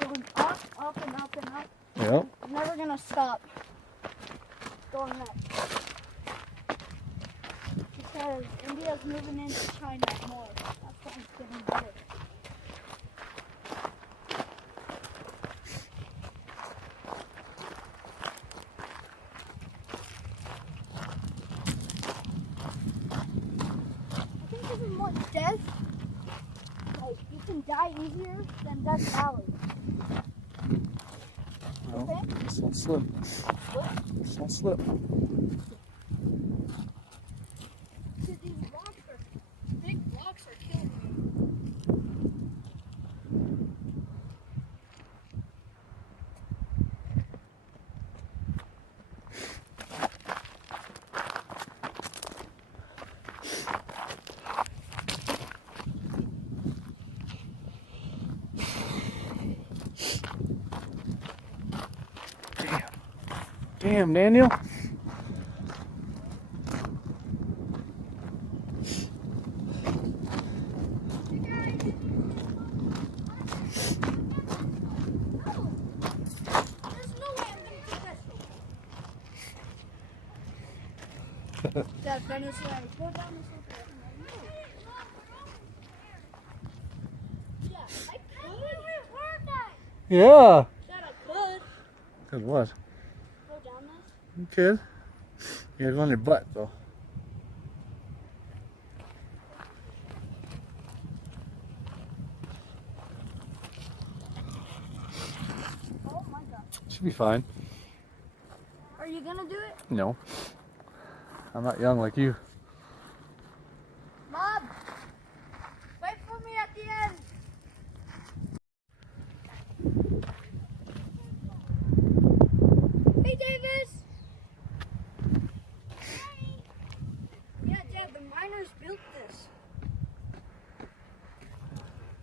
going up, up, and up, and up. Yep. It's never gonna stop going up. Because India's moving into China more. That's why it's getting better. I think this is more death. Like, you can die easier than Death Valley. Well, Okay? just don't slip. Just don't slip. See, these rocks are, big rocks are killing me. Damn, Daniel. Dad, finish it. Go down this way. Yeah, I could. Yeah. Dad, I could. Good what? Go down this. You could. You gotta go on your butt though. Oh my God. Should be fine. Are you gonna do it? No. I'm not young like you. Mom, wait for me at the end. Hey, Davis. Yeah, Dad, the miners built this.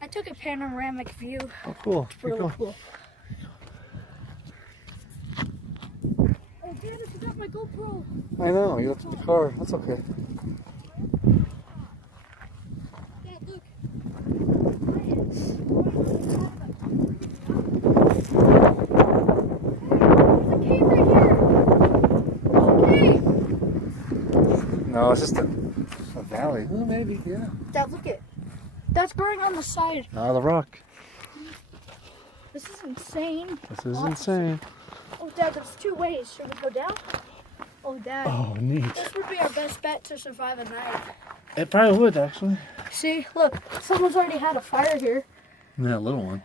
I took a panoramic view. Oh, cool. It's Keep really going. cool. Oh, Dad, I forgot my GoPro. I know. You left it in the car. That's okay. Dad, look. There's a cave right here. Cave. No, it's just a valley. Oh, maybe. Yeah. Dad, look it. That's growing on the side. Ah, the rock. This is insane. This is Awesome. insane. Oh, Dad, there's two ways. Should we go down? Oh, Dad. Oh, neat. This would be our best bet to survive a night. It probably would actually. See, look, someone's already had a fire here. That little one.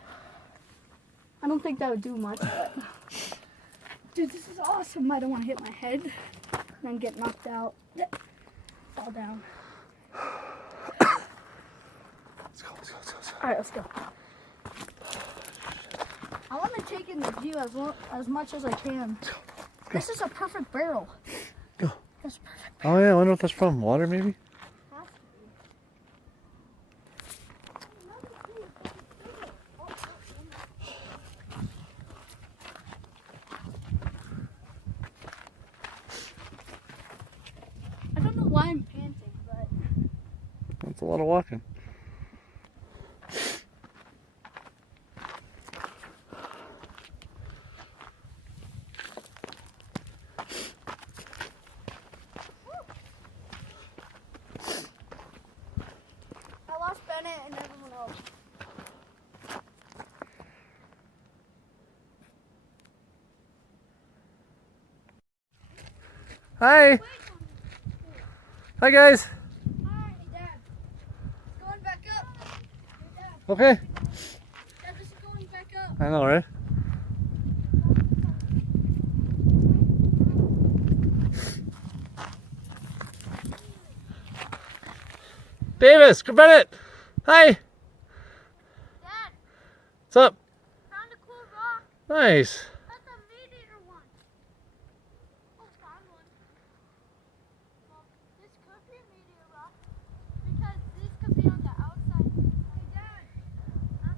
I don't think that would do much, but... Dude, this is awesome. I don't want to hit my head and then get knocked out. Fall down. Let's go, let's go, let's go, let's go. All right, let's go. I want to take in the view as much as I can. This is a perfect barrel. Go. That's perfect. Oh yeah, I wonder what that's from. Water maybe? I don't know why I'm panting, but That's a lot of walking. I lost Bennett and everyone else. Hi! Hi guys! Hi, Dad. It's going back up. Hey, Dad. Okay. Dad, this is going back up. I know, right? Davis! Bennett! Hi! Dad, What's up? found a cool rock. Nice. That's a meat-eater one. Oh, found one. Well, this could be a meteor rock because these could be on the outside. Hey, Dad. Huh?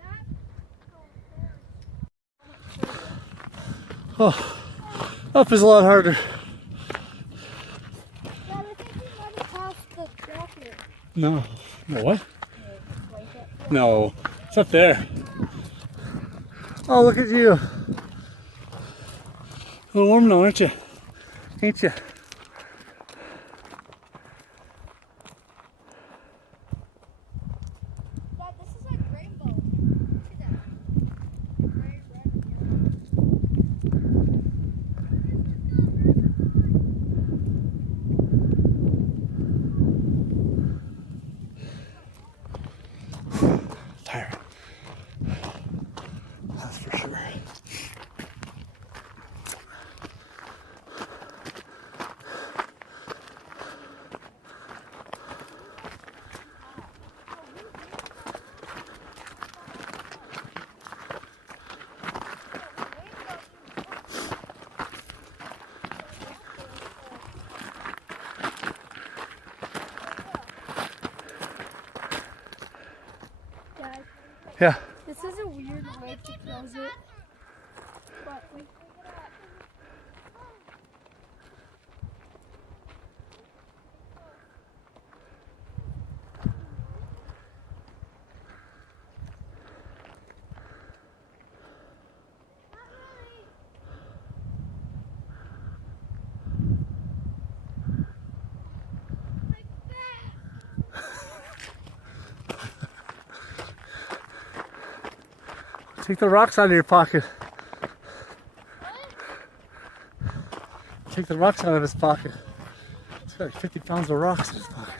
Dad? Oh, up is a lot harder. Dad, I think we might have No. No, what? No. It's up there. Oh, look at you. A little warm now, aren't you? Ain't you? Dad, this is like rainbow. Look at that. Red, red, Tired. That's for sure. Dad, Yeah. this is a weird way to close it. But we Take the rocks out of your pocket. Take the rocks out of his pocket. He's got like 50 pounds of rocks in his pocket.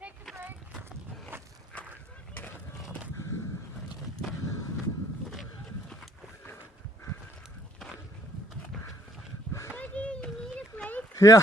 take a break. You need a break? Yeah.